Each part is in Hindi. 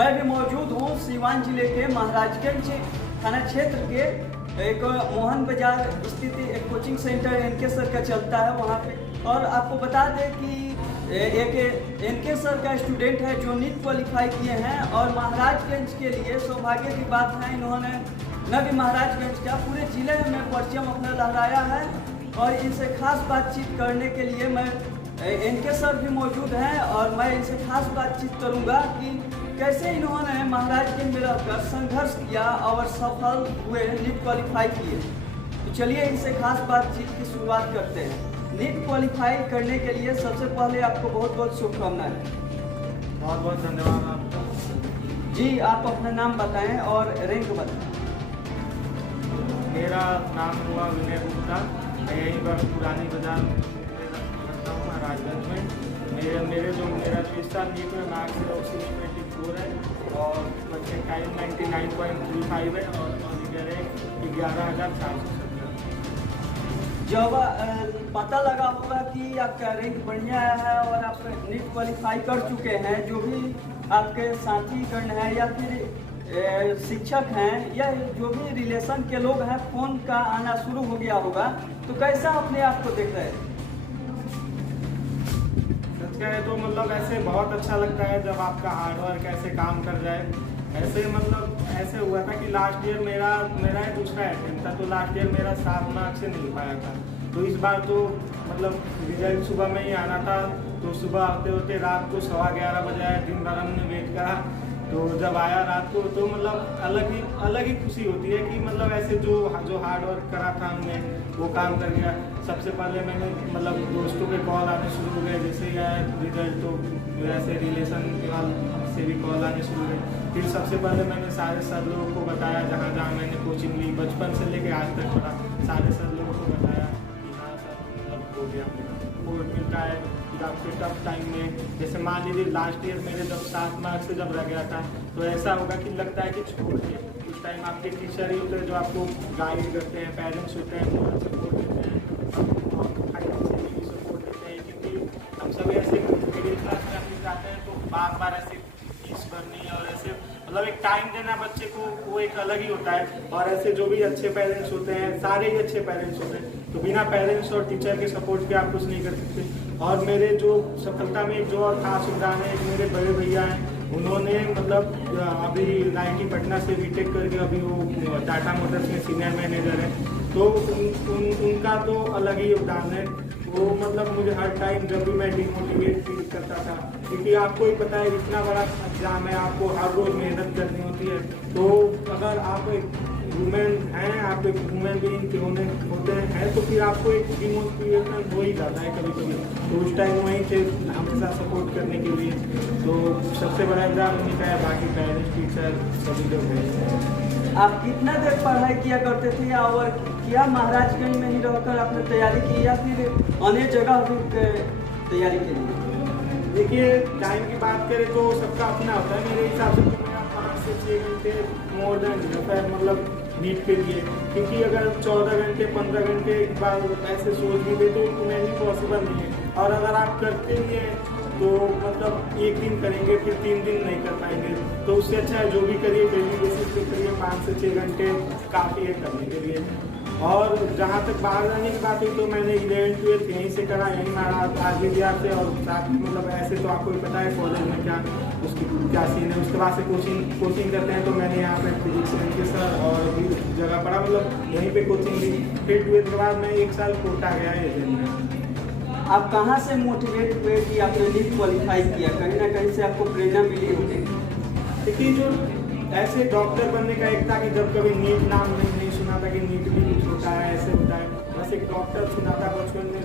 मैं भी मौजूद हूँ सीवान जिले के महाराजगंज थाना क्षेत्र के एक मोहन बाजार स्थित एक कोचिंग सेंटर एनके सर का चलता है वहाँ पे। और आपको बता दें कि एक एनके सर का स्टूडेंट है जो नीट क्वालिफाई किए हैं और महाराजगंज के लिए सौभाग्य की बात है, इन्होंने न भी महाराजगंज का पूरे जिले में परचम अपना लहराया है। और इनसे खास बातचीत करने के लिए मैं एनके सर भी मौजूद हैं और मैं इनसे खास बातचीत करूंगा कि कैसे इन्होंने महाराजगंज में रहकर संघर्ष किया और सफल हुए, नीट क्वालिफाई किए। तो चलिए इनसे खास बातचीत की शुरुआत करते हैं। नीट क्वालिफाई करने के लिए सबसे पहले आपको बहुत बहुत शुभकामनाएं। बहुत बहुत धन्यवाद आपका। जी, आप अपना नाम बताएं और रैंक बताएं। मेरा नाम हुआ विनय गुप्ता, मैं यहीं पर पुरानी बाजार रहता हूँ महाराजगंज में। मेरा जो इस साल नीट में मार्क्स है 24 है और बच्चे टाइम 99.35 है और ऑडिटर है 11,470। जब पता लगा होगा कि आपका रैंक बढ़िया आया है और आप नीट क्वालिफाई कर चुके हैं, जो भी आपके साथीगण हैं या फिर शिक्षक हैं या जो भी रिलेशन के लोग हैं, फोन का आना शुरू हो गया होगा, तो कैसा अपने आप को देख रहे हैं? सच कहे तो मतलब ऐसे बहुत अच्छा लगता है जब आपका हार्डवर्क ऐसे काम कर जाए। ऐसे मतलब ऐसे हुआ था कि लास्ट ईयर मेरा दूसरा अटेम्प्ट था, तो लास्ट ईयर मेरा 7 मार्क्स से नहीं पाया था। तो इस बार तो मतलब रिजल्ट सुबह में ही आना था, तो सुबह होते होते रात को 11:15 बजे आया। दिन भर हमने वेट करा, तो जब आया रात को तो मतलब अलग ही खुशी होती है कि मतलब ऐसे जो हार्ड वर्क करा था हमने वो काम कर गया। सबसे पहले मैंने मतलब दोस्तों के कॉल आने शुरू हो गए, जैसे ही आया रिजल्ट तो ऐसे रिलेशन से भी कॉल आने शुरू हुए। फिर सबसे पहले मैंने सारे सर लोगों को बताया, जहाँ जहाँ मैंने कोचिंग ली बचपन से लेके आज तक पढ़ा, सारे सर लोगों को बताया कि हाँ सर मतलब हो गया सपोर्ट मिलता है कि आपके टफ टाइम में। जैसे मान लीजिए लास्ट ईयर मेरे जब 7 मार्क्स से जब रह गया था, तो ऐसा होगा कि लगता है कि छोड़ दिए। उस टाइम आपके टीचर ही होते हैं जो आपको गाइड करते हैं, पेरेंट्स होते हैं जो सपोर्ट देते हैं और फाइनेंशियली भी सपोर्ट देते हैं, क्योंकि हम सब ऐसे मिडिल क्लास में अपनी जाते हैं तो बार बार ऐसे फीस भरनी और ऐसे मतलब एक टाइम देना बच्चे को, वो एक अलग ही होता है। और ऐसे जो भी अच्छे पेरेंट्स होते हैं, सारे ही अच्छे पेरेंट्स होते हैं, तो बिना पेरेंट्स और टीचर के सपोर्ट के आप कुछ नहीं कर सकते। और मेरे जो सफलता में एक जो और खास उदाहरण है, एक मेरे बड़े भैया हैं, उन्होंने मतलब अभी नाइटी पटना से बीटेक करके अभी वो टाटा मोटर्स में सीनियर मैनेजर है। तो उनका तो अलग ही योगदान है। वो मतलब मुझे हर टाइम जब भी मैं डिमोटिवेट फील करता था, क्योंकि आपको ही पता है इतना बड़ा एग्जाम है, आपको हर रोज मेहनत करनी होती है। तो अगर आप एक वुमेन हैं, आप एक वुमेन बीइंग होते हैं, तो फिर आपको एक डिमोटिवेशन हो ही जाता है कभी कभी। तो उस टाइम वहीं थे हमेशा सपोर्ट करने के लिए। तो सबसे बड़ा एग्जाम उन्हीं का है, बाकी पेरेंट्स टीचर सभी लोग हैं। आप कितना देर पढ़ाई किया करते थे और क्या महाराजगंज में ही रहकर आपने तैयारी की या फिर अन्य जगह भी तैयारी के लिए? देखिए टाइम की बात करें तो सबका अपना होता है। मेरे हिसाब से तो मेरा 5 से 6 घंटे मोर देन मतलब नीट के लिए, क्योंकि अगर 14 घंटे 15 घंटे एक बार ऐसे सोच भी ले तो नहीं पॉसिबल नहीं है। और अगर आप करते भी हैं तो मतलब एक दिन करेंगे फिर 3 दिन नहीं कर पाएंगे, तो उससे अच्छा है जो भी करिए डेली बेसिस पे करिए। 5 से 6 घंटे काफ़ी है करने के लिए। और जहाँ तक बाहर जाने की बात हुई तो मैंने 11th-12th यहीं से करा, यहीं आगे बिहार से। और साथ में मतलब ऐसे तो आपको भी पता है कॉलेज में उसकी क्या सीन है। उसके बाद से कोचिंग करते हैं, तो मैंने यहाँ पे फिजिक्स के सर और भी जगह पढ़ा, मतलब यहीं पे कोचिंग ली। फिर 12th के बाद मैं 1 साल कोटा गया एजेंट में। आप कहाँ से मोटिवेट हुए कि आपने नीट क्वालिफाई किया? कहीं ना कहीं से आपको प्रेरणा मिली होगी। देखिए जो ऐसे डॉक्टर बनने का एक था कि जब कभी नीट नाम नहीं सुना था कि नीट भी कुछ होता है, ऐसे होता है। बस एक डॉक्टर सुना था बचपन में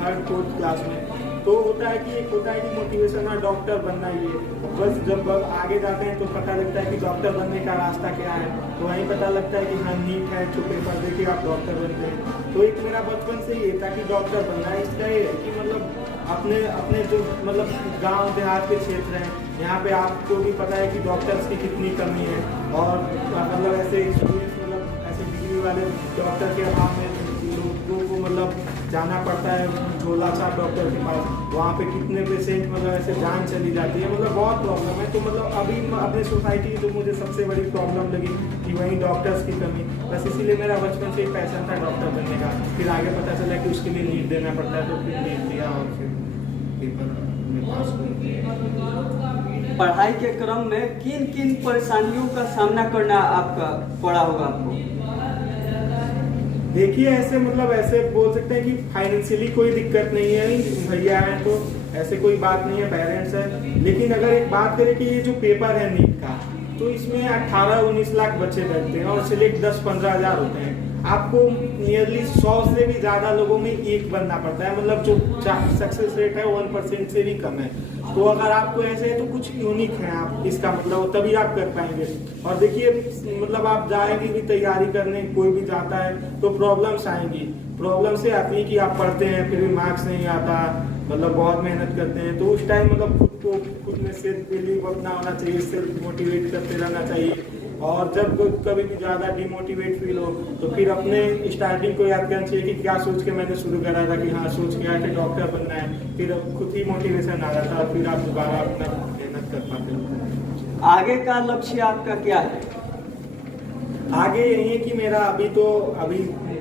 3rd-4th क्लास में। तो होता है कि एक होता है कि मोटिवेशन है डॉक्टर बनना ही है। बस जब आगे जाते हैं तो पता लगता है कि डॉक्टर बनने का रास्ता क्या है, तो वहीं पता लगता है कि हाँ नीट है, जो पेपर देखिए आप डॉक्टर बनते हैं। तो एक मेरा बचपन से ये था कि डॉक्टर बनना है। इसका ये है कि मतलब अपने जो मतलब गांव देहात के क्षेत्र हैं, यहाँ पे आपको भी पता है कि डॉक्टर्स की कितनी कमी है। और मतलब ऐसे एक्सपीरियंस मतलब ऐसे डिग्री वाले डॉक्टर के अभाव में लोगों को मतलब जाना पड़ता है झोलाछाप डॉक्टर के पास, वहाँ पे कितने पेशेंट मतलब ऐसे जान चली जाती है, मतलब बहुत प्रॉब्लम है। तो मतलब अभी अपने सोसाइटी की तो मुझे सबसे बड़ी प्रॉब्लम लगी कि वहीं डॉक्टर्स की कमी, बस इसीलिए मेरा बचपन से ही पैशन था डॉक्टर बनने का। फिर आगे पता चला कि उसके लिए नीट देना पड़ता है, तो फिर नीट दिया और फिर पेपर में पास हुआ। पढ़ाई के क्रम में किन किन परेशानियों का सामना करना आपका पड़ा होगा आपको? देखिए ऐसे मतलब ऐसे बोल सकते हैं कि फाइनेंशियली कोई दिक्कत नहीं है, भैया हैं तो ऐसे कोई बात नहीं है, पेरेंट्स है। लेकिन अगर एक बात करें कि ये जो पेपर है नीट का, तो इसमें 18-19 लाख बच्चे बैठते हैं और सिलेक्ट 10-15 हज़ार होते हैं। आपको नियरली 100 से भी ज़्यादा लोगों में एक बनना पड़ता है, मतलब जो सक्सेस रेट है 1% से भी कम है। तो अगर आपको ऐसे है तो कुछ यूनिक है आप, इसका मतलब तभी आप कर पाएंगे। और देखिए मतलब आप जाएंगे भी तैयारी करने, कोई भी जाता है तो प्रॉब्लम्स आएंगी। प्रॉब्लम से आती है कि आप पढ़ते हैं फिर भी मार्क्स नहीं आता, मतलब बहुत मेहनत करते हैं, तो उस टाइम मतलब खुद में सेल्फ बिलीव अपना होना चाहिए, सेल्फ मोटिवेट करते रहना चाहिए। और जब कभी भी ज़्यादा डिमोटिवेट फील हो तो फिर अपने स्टार्टिंग को याद करना चाहिए कि क्या सोच के मैंने शुरू करा था, कि हाँ सोच के आया कि डॉक्टर बनना है, फिर खुद ही मोटिवेशन आ जाता है, फिर आप दोबारा अपना मेहनत कर पाते हो। आगे का लक्ष्य आपका क्या है? आगे यही है कि मेरा अभी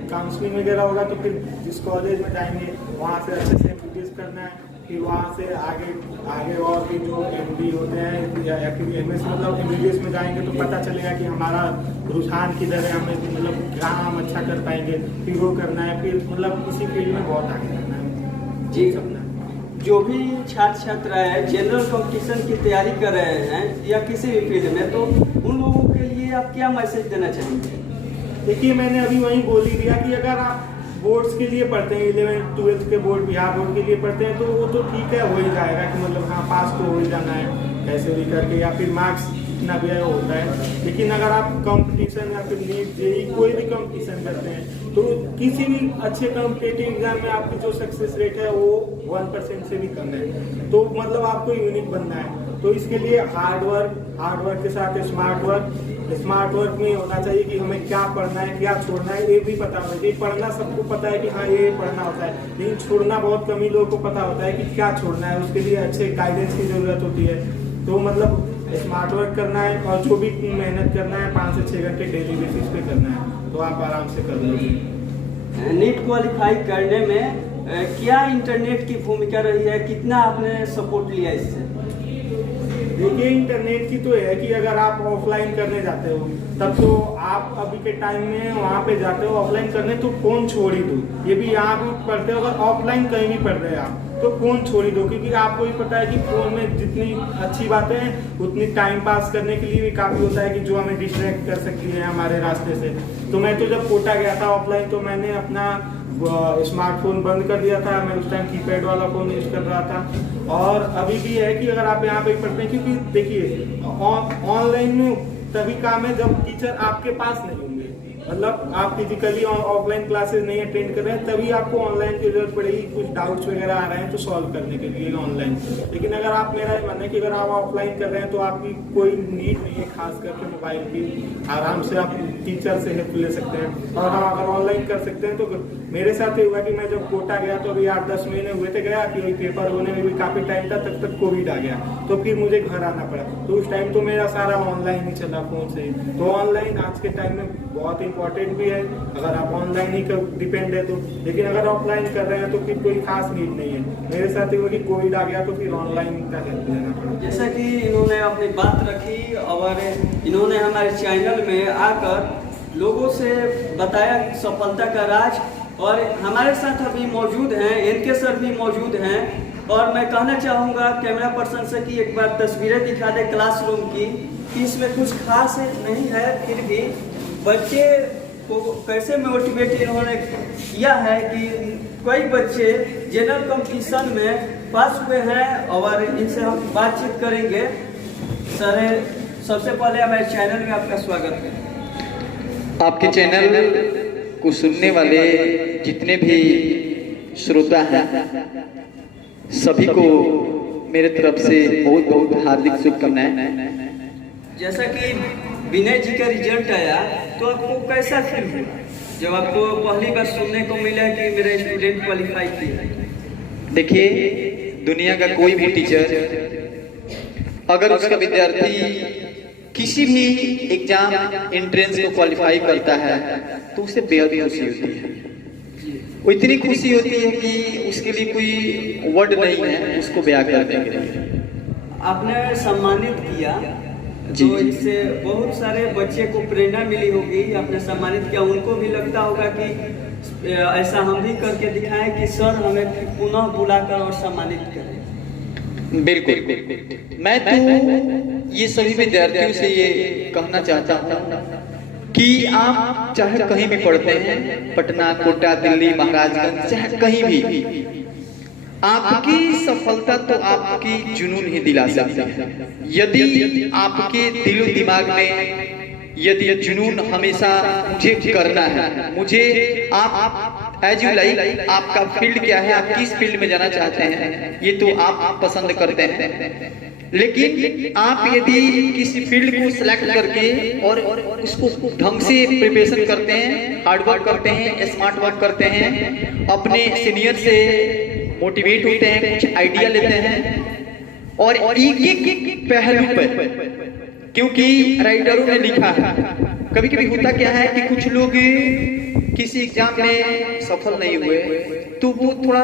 काउंसलिंग वगैरह होगा तो फिर जिस कॉलेज में जाएंगे वहाँ से अच्छे से एमबीबीएस करना है, फिर वहाँ से आगे और भी जो एमडी होते हैं या फिर एमएस मतलब एमबीबीएस में जाएंगे तो पता चलेगा कि हमारा रुझान किधर है, हमें मतलब क्या हम अच्छा कर पाएंगे, फिर वो करना है, फिर मतलब इसी फील्ड में बहुत आगे करना है। जी सपना। जो भी छात्र छात्रा है जनरल कंपटीशन की तैयारी कर रहे हैं या किसी भी फील्ड में, तो उन लोगों के लिए आप क्या मैसेज देना चाहेंगे? देखिए मैंने अभी वहीं बोल ही दिया कि अगर आप बोर्ड्स के लिए पढ़ते हैं, 11th-12th के बोर्ड बिहार बोर्ड के लिए पढ़ते हैं तो वो तो ठीक है, हो ही जाएगा कि मतलब हाँ पास तो हो ही जाना है कैसे भी करके, या फिर मार्क्स इतना भी होता है। लेकिन अगर आप कंपटीशन या फिर नीट जेईई कोई भी कंपटीशन करते हैं तो किसी भी अच्छे कॉम्पिटिटिव एग्जाम में आपकी जो सक्सेस रेट है वो 1% से भी कम है। तो मतलब आपको यूनिक बनना है, तो इसके लिए हार्ड वर्क के साथ स्मार्ट वर्क में होना चाहिए कि हमें क्या पढ़ना है क्या छोड़ना है ये भी पता होना चाहिए। पढ़ना सबको पता है कि हाँ ये पढ़ना होता है, लेकिन छोड़ना बहुत कम ही लोगों को पता होता है कि क्या छोड़ना है, उसके लिए अच्छे गाइडेंस की जरूरत होती है। तो मतलब स्मार्ट वर्क करना है और जो भी मेहनत करना है 5 से 6 घंटे डेली बेसिस पे करना है, तो आप आराम से कर लोगे। नीट क्वालिफाई करने में क्या इंटरनेट की भूमिका रही है, कितना आपने सपोर्ट लिया इससे? देखिए इंटरनेट की तो है कि अगर आप ऑफलाइन करने जाते हो तब तो आप अभी के टाइम में वहाँ पे जाते हो ऑफलाइन करने तो फोन छोड़ ही दो, ये भी यहाँ भी पढ़ते हो, अगर ऑफलाइन कहीं भी पढ़ रहे हैं आप तो फोन छोड़ ही दो, क्योंकि आपको भी पता है कि फोन में जितनी अच्छी बातें हैं उतनी टाइम पास करने के लिए भी काफ़ी होता है कि जो हमें डिस्ट्रैक्ट कर सकती है हमारे रास्ते से। तो मैं तो जब कोटा गया था ऑफलाइन तो मैंने अपना स्मार्टफोन बंद कर दिया था, मैं उस टाइम कीपैड वाला फोन यूज कर रहा था। और अभी भी है कि अगर आप यहाँ पे पढ़ते हैं, क्योंकि देखिए ऑनलाइन में तभी काम है जब टीचर आपके पास नहीं होंगे, मतलब आप फिजिकली ऑफलाइन क्लासेस नहीं अटेंड कर रहे हैं तभी आपको ऑनलाइन की जरूरत पड़ेगी, कुछ डाउट्स वगैरह आ रहे हैं तो सॉल्व करने के लिए ऑनलाइन। लेकिन अगर आप मेरा ये मानना है कि अगर आप ऑफलाइन कर रहे हैं तो आपकी कोई नीड नहीं है खास करके मोबाइल की, आराम से आप टीचर से हेल्प ले सकते हैं। और हाँ अगर ऑनलाइन कर सकते हैं तो मेरे साथ ये हुआ कि मैं जब कोटा गया तो अभी 8-10 महीने हुए थे गया, कि पेपर होने में भी काफ़ी टाइम था, तब तक कोविड आ गया तो फिर मुझे घर आना पड़ा, तो उस टाइम तो मेरा सारा ऑनलाइन ही चला फोन से। तो ऑनलाइन आज के टाइम में बहुत इंपॉर्टेंट भी है अगर आप ऑनलाइन ही डिपेंड है तो, लेकिन अगर ऑफलाइन कर रहे हैं तो फिर कोई खास नीड नहीं है। मेरे साथ ये हुआ कि कोविड आ गया तो फिर ऑनलाइन का हेल्प लेना पड़ा। जैसा कि इन्होंने अपनी बात रखी और इन्होंने हमारे चैनल में आकर लोगों से बताया सफलता का राज, और हमारे साथ अभी मौजूद हैं इनके सर भी मौजूद हैं। और मैं कहना चाहूँगा कैमरा पर्सन से कि एक बार तस्वीरें दिखा दे क्लासरूम की, कि इसमें कुछ खास नहीं है, फिर भी बच्चे को कैसे मोटिवेट इन्होंने किया है कि कई बच्चे जनरल कंपटीशन में पास हुए हैं, और इनसे हम बातचीत करेंगे। सर सबसे पहले हमारे चैनल में आपका स्वागत है। आपके चैनल को सुनने वाले जितने भी श्रोता हैं सभी को मेरे तरफ से बहुत बहुत हार्दिक शुभकामनाएं। जैसा कि विनय जी का रिजल्ट आया तो आपको कैसा फील हुआ? जब आपको पहली बार सुनने को मिला कि मेरे स्टूडेंट क्वालिफाई किए? देखिए, दुनिया का कोई भी टीचर अगर उसका विद्यार्थी किसी भी एग्जाम एंट्रेंस को क्वालिफाई करता है तो उसे बेहद खुशी होती है। वो इतनी खुशी होती है कि उसके लिए कोई वर्ड नहीं है उसको बयां करने के लिए। आपने सम्मानित किया जी, तो इससे बहुत सारे बच्चे को प्रेरणा मिली होगी। आपने सम्मानित किया, उनको भी लगता होगा कि ऐसा हम भी करके दिखाएं कि सर हमें पुनः बुलाकर और सम्मानित करें। बिल्कुल। मैं तो ये सभी विद्यार्थियों से ये कहना चाहता हूँ कि आप चाहे कहीं भी पढ़ते हैं, पटना, कोटा, दिल्ली, महाराजगंज, चाहे कहीं भी, आपकी सफलता तो आपकी जुनून ही दिला सकती है। यदि आपके दिलो दिमाग में यदि जुनून हमेशा मुझे करना है, मुझे आप एज यू लाइक, आपका फील्ड क्या है, आप किस फील्ड में जाना चाहते हैं, ये तो आप पसंद करते हैं। लेकिन आप यदि किसी फील्ड को सिलेक्ट करके और उसको ढंग से प्रिपरेशन करते हैं, हार्ड वर्क करते हैं, स्मार्ट वर्क करते हैं, अपने सीनियर से मोटिवेट होते हैं, कुछ आइडिया लेते हैं और एक एक पहलू पर, क्योंकि राइटरों ने लिखा है, कभी कभी होता क्या है कि कुछ लोग किसी एग्जाम में सफल नहीं हुए तो वो थोड़ा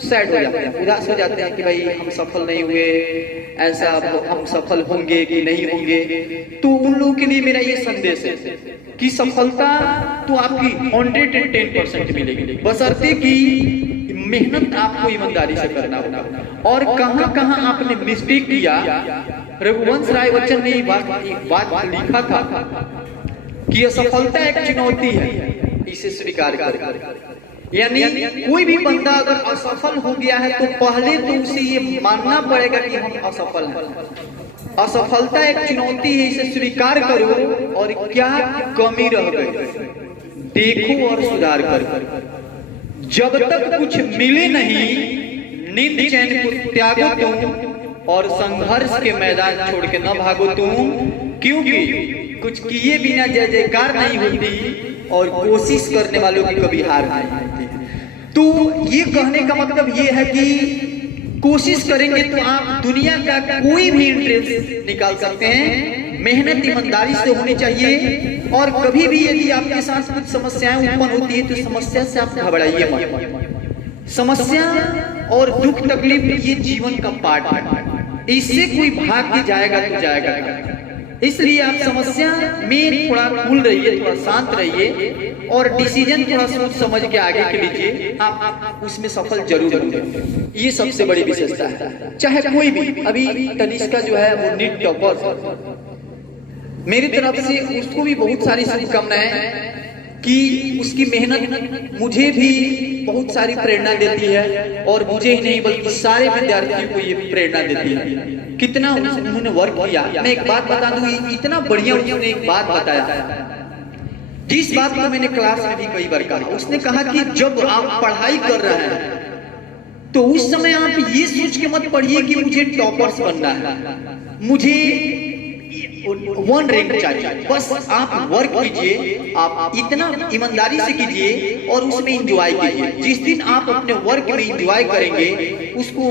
सैड हो जाते हैं, उदास हो जाते हैं कि भाई हम सफल नहीं हुए, ऐसा हम सफल होंगे कि नहीं होंगे। तो उन लोगों के लिए मेरा ये संदेश है कि सफलता तो आपकी 110% मिलेगी, बशर्ते कि मेहनत आपको ईमानदारी से करना होगा। और कहां कहां आपने मिस्टेक किया, रघुवंश राय बच्चन ने एक बात लिखा था कि असफलता एक चुनौती है, इसे स्वीकार कर। यानी कोई भी बंदा अगर असफल हो गया है तो पहले तो उसे ये मानना पड़ेगा कि हम असफल हैं। असफलता एक चुनौती है, इसे स्वीकार करो और क्या कमी रह गई देखो और सुधार करो। जब तक कुछ मिले नहीं, नींद चैन को त्यागो तुम और संघर्ष के मैदान छोड़ के न भागो तुम, क्योंकि कुछ किए बिना जय जयकार नहीं होती और कोशिश करने वालों की कभी हार नहीं होती। तो ये कहने का मतलब ये है कि कोशिश करेंगे तो आप दुनिया का कोई भी एंट्रेंस निकाल सकते हैं। मेहनत ईमानदारी से होनी चाहिए और कभी भी यदि आपके साथ कुछ समस्याएं उत्पन्न होती है तो समस्या से आप घबराइए मत। समस्या और दुख तकलीफ ये जीवन का पार्ट है, इससे कोई भाग के जाएगा तो जाएगा। इसलिए आप समस्या में थोड़ा कूल रहिए, थोड़ा शांत रहिए और डिसीजन थोड़ा सोच समझ के आगे के लीजिए, आप उसमें सफल जरूर होंगे। ये सबसे बड़ी विशेषता है। चाहे कोई भी, अभी तनिष्का जो है वो नीट टॉपर, मेरी तरफ से उसको भी बहुत सारी शुभकामनाएं कि उसकी मेहनत मुझे भी बहुत सारी प्रेरणा देती है और मुझे ही नहीं बल्कि सारे विद्यार्थियों को ये प्रेरणा देती है। कितना उन्होंने वर्क किया। मैं एक बात बता दूं, इतना बढ़िया उसने एक बात बताया, जिस बात को मैंने क्लास में भी कई बार कहा। उसने कहा कि जब आप पढ़ाई कर रहे हैं तो उस समय आप ये सोच के मत पढ़िए कि मुझे टॉपर्स बनना है, मुझे 1 रैंक चाहिए। बस आप वर्क कीजिए, आप इतना ईमानदारी से कीजिए और उसमें एंजॉय कीजिए। जिस दिन आप अपने वर्क में एंजॉय करेंगे उसको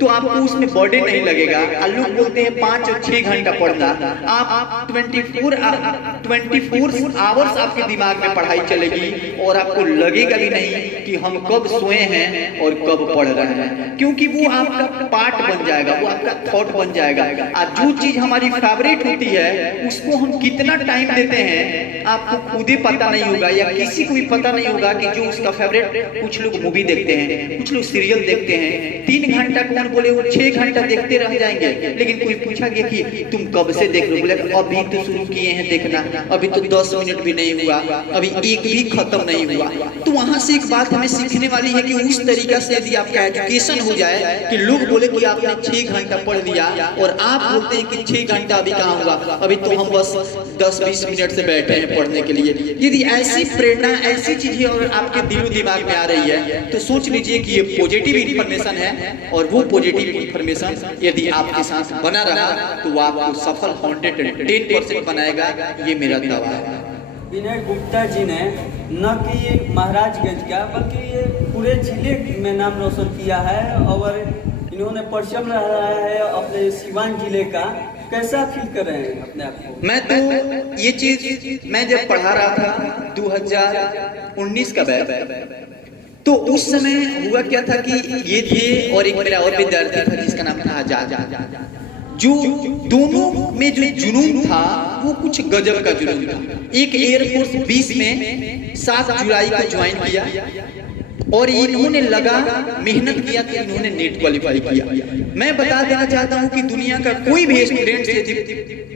तो आपको उसमें बर्डन नहीं लगेगा। लोग बोलते हैं 5 और 6 घंटा पढ़ना, आप 24 आवर्स आपके दिमाग में पढ़ाई चलेगी और आपको लगेगा भी नहीं कि हम कब सोए हैं और कब पढ़ रहे हैं, क्योंकि वो आपका पार्ट बन जाएगा, वो आपका थॉट बन जाएगा। और जो चीज हमारी फेवरेट होती है उसको हम कितना टाइम देते हैं आपको खुद ही पता नहीं होगा या किसी को भी पता नहीं होगा कि जो उसका फेवरेट। कुछ लोग मूवी देखते हैं, कुछ लोग सीरियल देखते हैं, 3 घंटा कौन बोले वो 6 घंटा देखते रह जाएंगे। लेकिन कोई पूछा गया कि तुम कब से देख रहे हो, बोले अभी तो शुरू किए हैं देखना, अभी तो 10 मिनट भी नहीं हुआ, अभी एक भी खत्म नहीं हुआ। तो वहां से एक बात हमें सीखने वाली है कि उस तरीका से यदि आपका एजुकेशन हो जाए कि लोग बोले कि आपने 6 घंटा पढ़ लिया और आप बोलते हैं कि 6 घंटा अभी कहाँ हुआ, अभी तो हम बस 10-20 मिनट से बैठे हैं पढ़ने के लिए। यदि ऐसी प्रेरणा, ऐसी चीजें और आपके दिलो दिमाग में आ रही है तो सोच लीजिए कि ये पॉजिटिव इन्फॉर्मेशन है और वो पॉजिटिव इन्फॉर्मेशन यदि आपके साथ बना रहा तो वो आपको सफल 110% बनाएगा, ये मेरा दावा है। विनय गुप्ता जी ने न कि ये महाराजगंज का बल्कि ये पूरे जिले में नाम रोशन किया है और इन्होंने परचम रहा है अपने सिवान जिले का। कैसा फील कर रहे हैं अपने आप को? मैं तो ये चीज मैं जब पढ़ा रहा था 2019 का बैच, तो उस समय हुआ क्या था कि ये थे और एक मेरा और विद्यार्थी था जिसका नाम था आजाद, जो दोनों में जो जुनून था वो कुछ गजब का जुनून था। एक एयरफोर्स 20 में 7 जुलाई को ज्वाइन किया और इन्होंने लगा मेहनत किया तो इन्होंने नेट क्वालिफाई किया। मैं बता देना चाहता हूं कि दुनिया का कोई भी स्टूडेंट से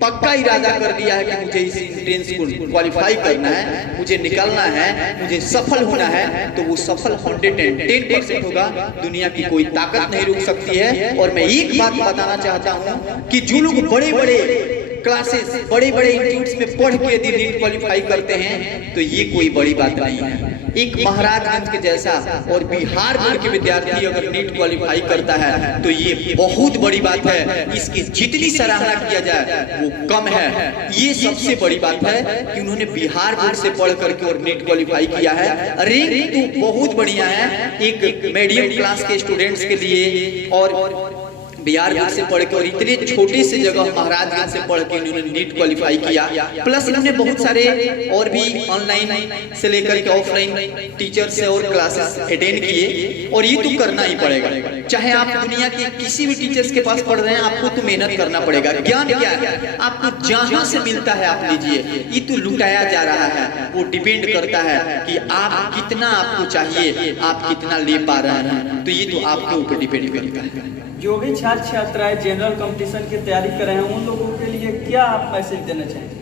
पक्का इरादा कर दिया है कि मुझे इस एंट्रेंस को क्वालिफाई करना है, मुझे निकलना है, मुझे सफल होना है, तो वो सफल 110% होगा। दुनिया की कोई ताकत नहीं रोक सकती है। और मैं एक बात बताना चाहता हूं कि जो लोग बड़े बड़े क्लासेस, बड़े बड़े इंस्टीट्यूट्स में पढ़ के यदि नीट क्वालिफाई करते हैं तो ये कोई बड़ी बात नहीं है। एक महाराजगंज के जैसा और बिहार बोर्ड के विद्यार्थी अगर नीट क्वालिफाई करता है तो ये बहुत बड़ी बात है। इसकी जितनी सराहना किया जाए वो कम है। ये सबसे बड़ी बात है कि उन्होंने बिहार बोर्ड से पढ़ करके और नीट क्वालिफाई किया है। रैंक तो बहुत बढ़िया है एक मीडियम क्लास के स्टूडेंट्स के लिए। और बिहार बोर्ड से पढ़ के और इतने छोटे से जगह महाराजगंज से पढ़ के इन्होंने नीट क्वालिफाई किया। प्लस इन्होंने बहुत सारे और भी ऑनलाइन से लेकर के ऑफलाइन टीचर से और क्लासेस अटेंड किए। और ये तो करना ही पड़ेगा, चाहे आप दुनिया के किसी भी टीचर्स के पास पढ़ रहे हैं, आपको तो मेहनत करना पड़ेगा। ज्ञान क्या है? आपको जहां से मिलता है आप लीजिए। ये तो लुटाया जा रहा है, वो डिपेंड करता है कि आप कितना आपको चाहिए, आप कितना ले पा रहे हैं। तो ये तो आपके ऊपर डिपेंड करता है। जो भी छात्र छात्राएं जनरल कंपटीशन की तैयारी कर रहे हैं उन लोगों के लिए क्या आप मैसेज देना चाहेंगे?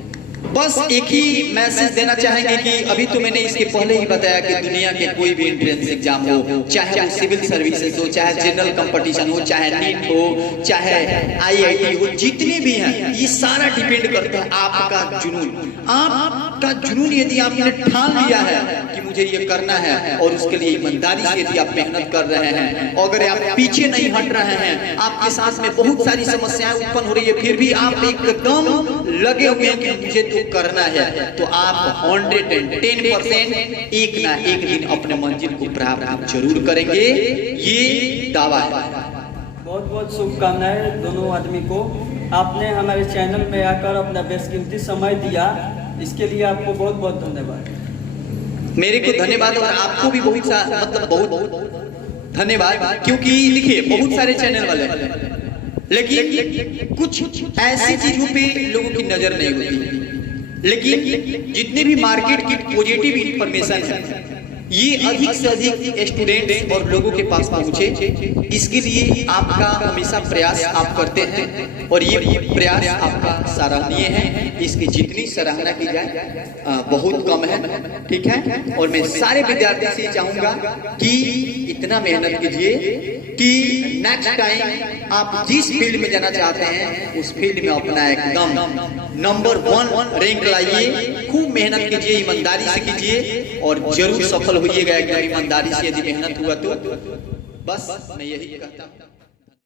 बस एक ही मैसेज देना चाहेंगे कि अभी तो मैंने इसके पहले ही बताया कि दुनिया के कोई भी एंट्रेंस एग्जाम हो, चाहे वो सिविल सर्विसेज हो, चाहे जनरल कंपटीशन हो, चाहे नीट हो, चाहे IIT हो, जितने भी हैं ये सारा डिपेंड करता है आपका जुनून। आपका जुनून यदि आपने ठान लिया है कि मुझे ये करना है और उसके लिए ईमानदारी से यदि आप मेहनत कर रहे हैं, अगर आप पीछे नहीं हट रहे हैं, आपके साथ में बहुत सारी समस्याएं उत्पन्न हो रही है, फिर भी आप एकदम लगे हुए हैं कि मुझे तो करना है, तो आप 110% एक ना एक दिन अपने मंजिल को प्राप्त जरूर करेंगे। ये दावा है। बहुत बहुत शुभकामनाएं दोनों आदमी को। आपने हमारे चैनल में आकर अपना बेशकीमती समय दिया, इसके लिए आपको बहुत बहुत धन्यवाद। मेरे को धन्यवाद और आपको भी बहुत मतलब बहुत धन्यवाद, क्योंकि देखिए बहुत सारे चैनल वाले लेकिन कुछ ऐसी चीजों पे लोगों की नजर नहीं होती। लेकिन जितने भी मार्केट की पॉजिटिव इंफॉर्मेशन है ये अधिक से अधिक स्टूडेंट्स और लोगों के पास पहुंचे, इसके लिए आपका हमेशा प्रयास आप करते हैं और ये प्रयास आपका सराहनीय है। इसकी जितनी सराहना की जाए बहुत कम है, ठीक है। और मैं सारे विद्यार्थी से चाहूंगा कि इतना मेहनत कीजिए कि नेक्स्ट टाइम आप जिस फील्ड में जाना चाहते हैं उस फील्ड में अपना एकदम नंबर 1 रैंक लाइए। खूब मेहनत कीजिए, ईमानदारी से कीजिए और जरूर सफल होइएगा एकदम ईमानदारी से यदि मेहनत हुआ तो। बस मैं यही कहता हूँ।